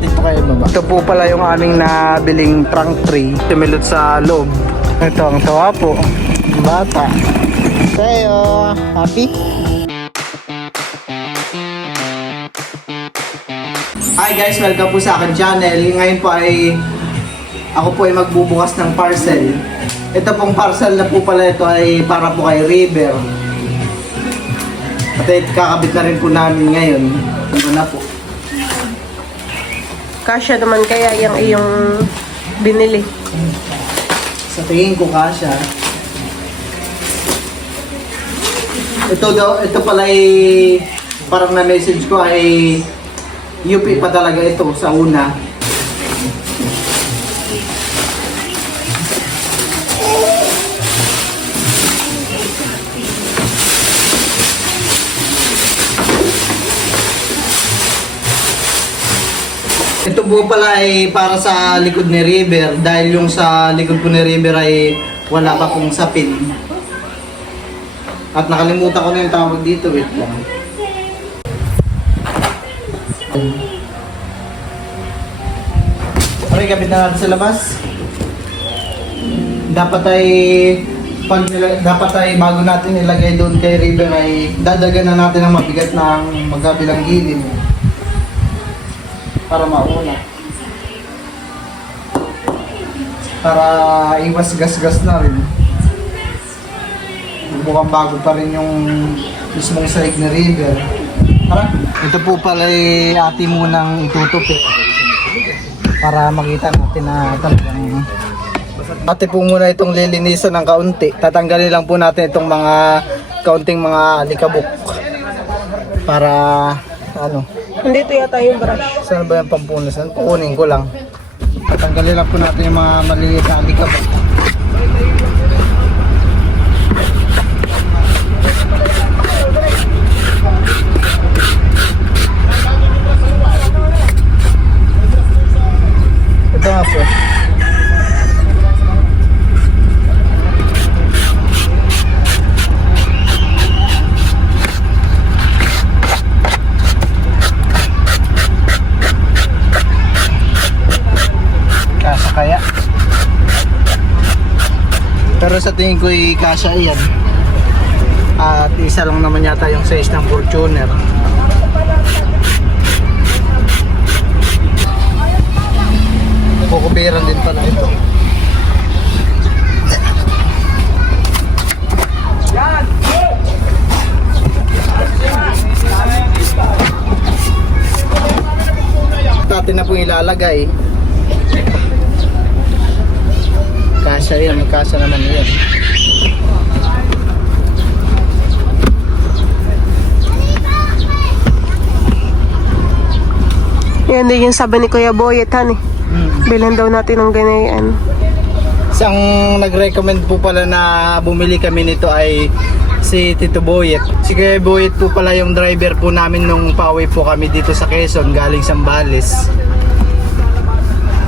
natin ito kayo baba. Ito po pala yung aming nabiling trunk tree. Tumilot sa loob. Ito ang tawa po. Bata. Sayo, happy? Hi guys, welcome po sa akin channel. Ngayon po ay ako po ay magbubukas ng parcel. Ito pong parcel na po pala ito ay para po kay River. At kakabit na rin po namin ngayon. Ito na po. Kasya naman kaya yung iyong binili. Sa tingin ko kasya. Ito pala ay parang na message ko ay UP pa talaga ito sa una. Ito po pala ay para sa likod ni River dahil yung sa likod po ni River ay wala pa pong sapin. At nakalimutan ko na yung tawag dito, wait lang. Okay, kapit na natin sa labas. Dapat ay bago natin ilagay doon kay River ay dadagan na natin ang mabigat ng magkabilang gilid para mauna. Para iwas gas-gas na rin. Mukhang bago pa rin yung mismong sahig na River. Ito po pala ay ati munang itutupi para makita natin na talagang ate po muna itong lilinisan ng kaunti. Tatanggalin lang po natin itong mga kaunting mga alikabok para ano. Hindi ito yata yung brush. Saan ba yung pampunasan? Kukunin ko lang. Tatanggalin lang po natin yung mga maliit na alikabok. Ito nga po. Kasa kaya. Pero sa tingin ko ay kasya yan. At isa lang naman yata yung size ng Fortuner. Kukubiran din pala ito. Natin na pong ilalagay. Kasya yan, kasya naman yan. Yan din yung sabi ni Kuya Boyet, han eh. Bilan daw natin ng ganyan. Isang nag-recommend po pala na bumili kami nito ay si Tito Boyet. Si Kuya Boyet po pala yung driver po namin nung pauwi po kami dito sa Quezon galing Zambales.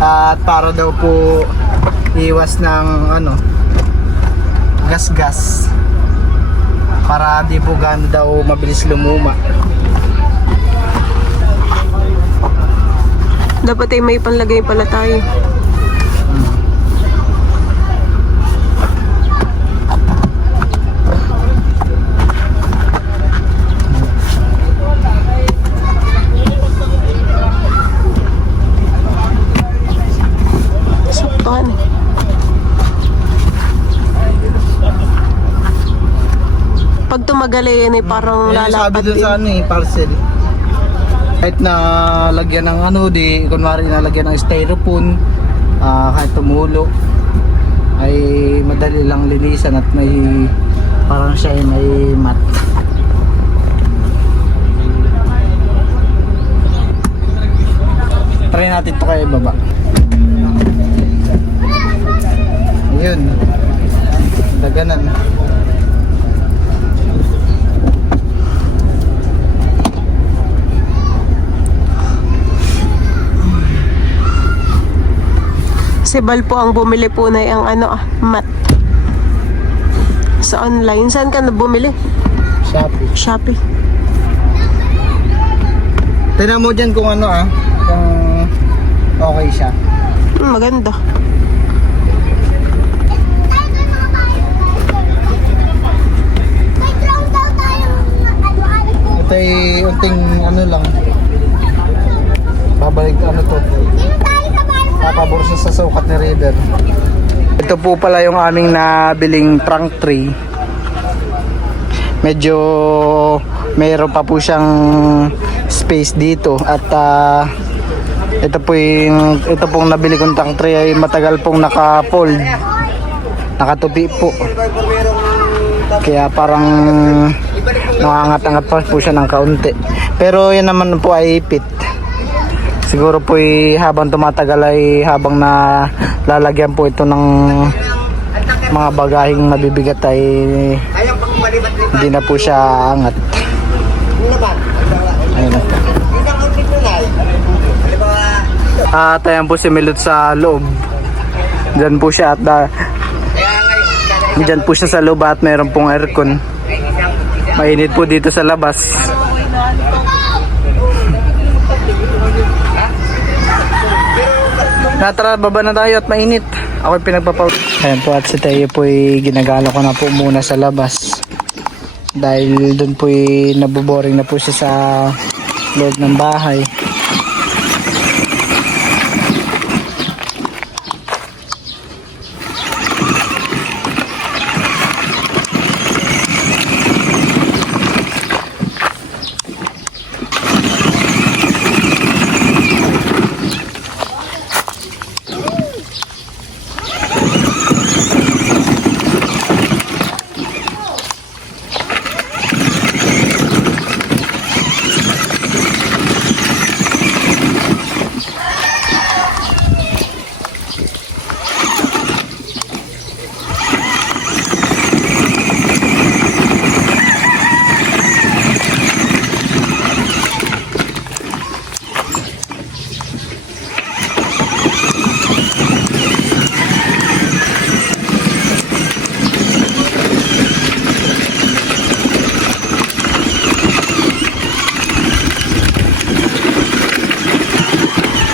At para daw po iwas ng ano, gas-gas. Para di po gaano daw mabilis lumuma. Dapat ay may panlagay pala tayo. Saktuhan eh. Pag tumagal yan eh parang lalapat Sabi doon din. sa ano eh, parcel. Kahit na lagyan ng ano, di kunwari nalagyan ng styrofoam, kahit tumulo ay madali lang linisan at may parang siya ay may mat. Try natin ito kayo baba. Ayun, daganan. Si Bal po ang bumili po na yung mat. Sa online. Saan ka na bumili? Shopee. Shopee. Tignan mo dyan kung ano kung Okay siya. Maganda. Ito ay unting ano lang. Babalik ano to. Papabor siya sa sukat ni River. Ito po pala yung aming nabiling trunk tree. Medyo mayroon pa po siyang space dito at ito pong nabili kong trunk tree ay matagal pong naka-fold. Nakatupi po. Kaya parang nangangat-angat pa po siya ng kaunti. Pero yan naman po ay ipit. Siguro po habang tumatagal ay habang na lalagyan po ito ng mga bagahing mabibigat ay hindi na po siya angat. Ayun na po. At ayan po si Milot sa loob. Diyan po siya at diyan po siya sa loob at mayroon pong aircon. Mainit po dito sa labas. Tara, baba na tayo at mainit. Ako'y pinagpapaw. Ayan po at si Teo po'y ginagala ko na po muna sa labas. Dahil doon po'y naboboring na po siya sa loob ng bahay.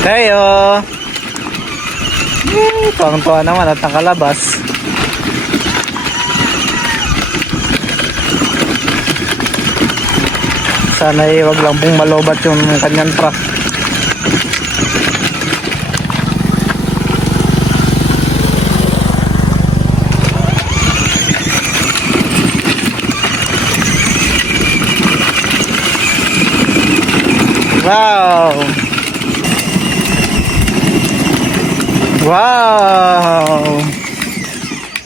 Teo! Tuwang-tuwa naman at nakalabas. Sana wag lang pong malobat yung kanyang truck. Wow! Wow!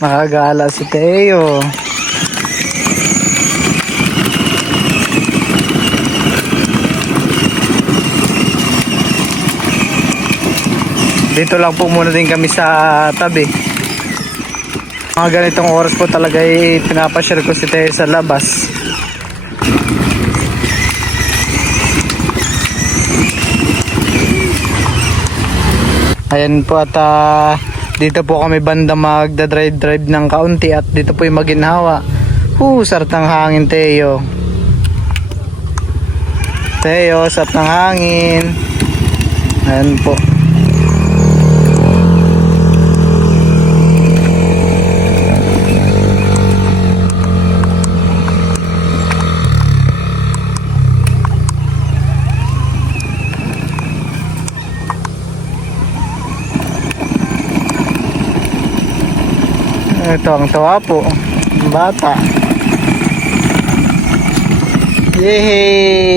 Nakagala si Teo. Dito lang po muna din kami sa tabi. Mga ganitong oras po talaga pinapashare ko si Teo sa labas. Ayan po at dito po kami banda magda-drive ng kaunti at dito po yung maginhawa. Sarap ng hangin, Teo. Teo, sarap ng hangin. Ayan po. Ito ang tawa po, bata. Yehey!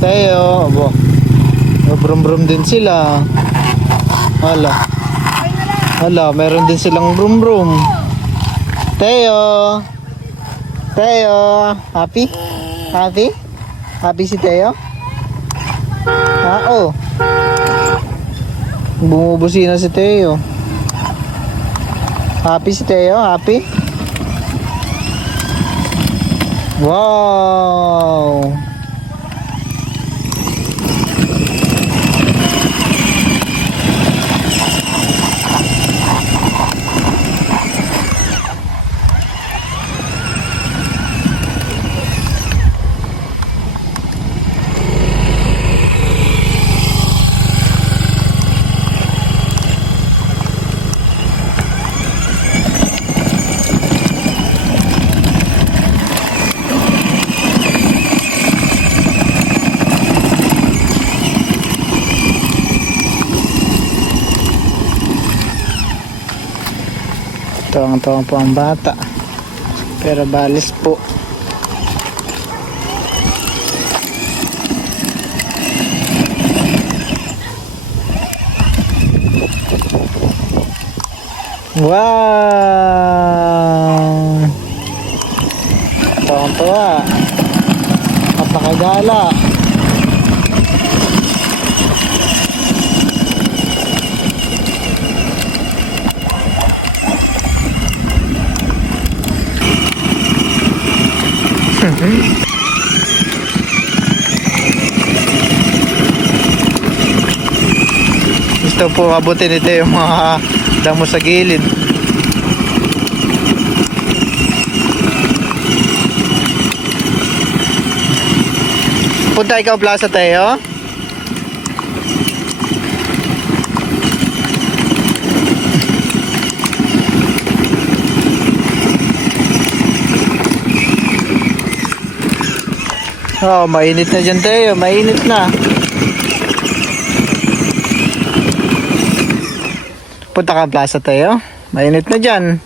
Teo, abo. Brum-brum din sila. Hala, meron din silang brum-brum. Teo, happy? Happy si Teo? Oo. Bumubusi na si Teo. Happy si Teo, happy? Wow! Tuwang-tuwang po ang bata. Pero balis po. Wow! Tuwang-tuwa. At nakagala. Gusto po abutin ito yung mga damo sa gilid. Punta ikaw Plaza tayo. Oh, mainit na dyan tayo. Mainit na. Punta ka Plaza tayo. Mainit na dyan.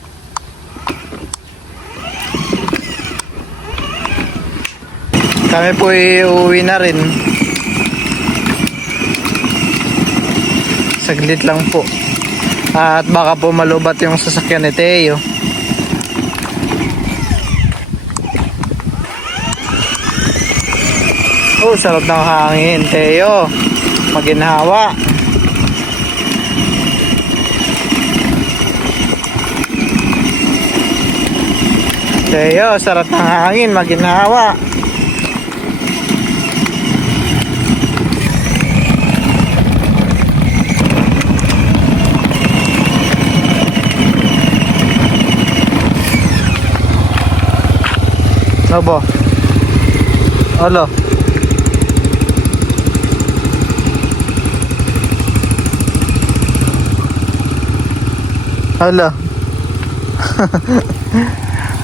Kami po uuwi na rin. Saglit lang po. At baka po malubat yung sasakyan ni Teo. Oh, sarap ng hangin, Teo. Maginhawa. Teo, sarap ng hangin, maginhawa. Obo. Olo. Hala.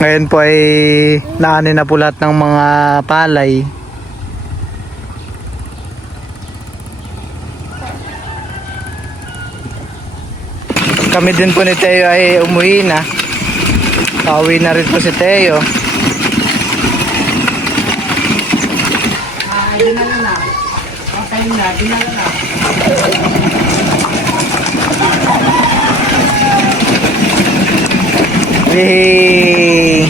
Ngayon po ay naanin na po lahat ng mga palay. Kami din po ni Teo ay umuwi na. Pauwi na rin po si Teo. Dinala na. Okay na, dinala na. Yay!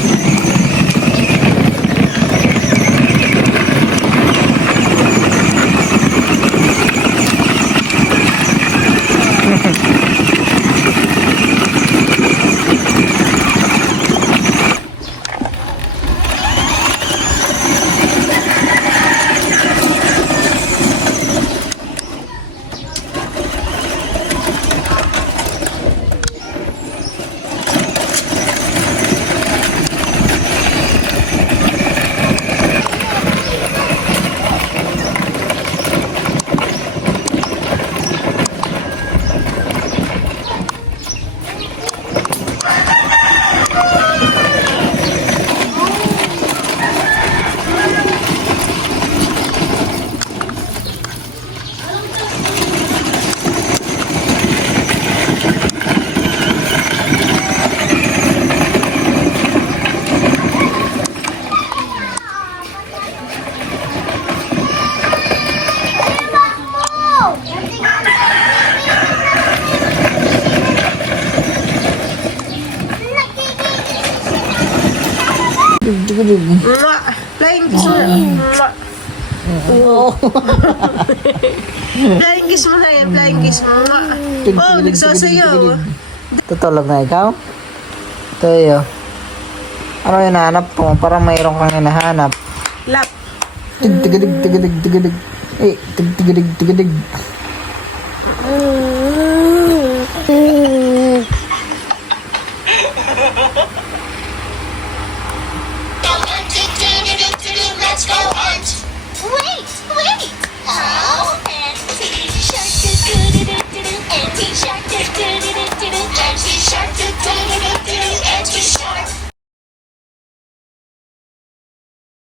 Flying kiss mo na. Flying kiss mo na yan. Flying kiss mo. Oh, nagsasayaw. Tutulog na ikaw? Tayo. Ano yung hinahanap mo? Parang mayroon kang hinahanap. Lap. Tigadig, tigadig, tigadig. Tigadig, tigadig. Let's go hunt! Wait! Wait! Huh?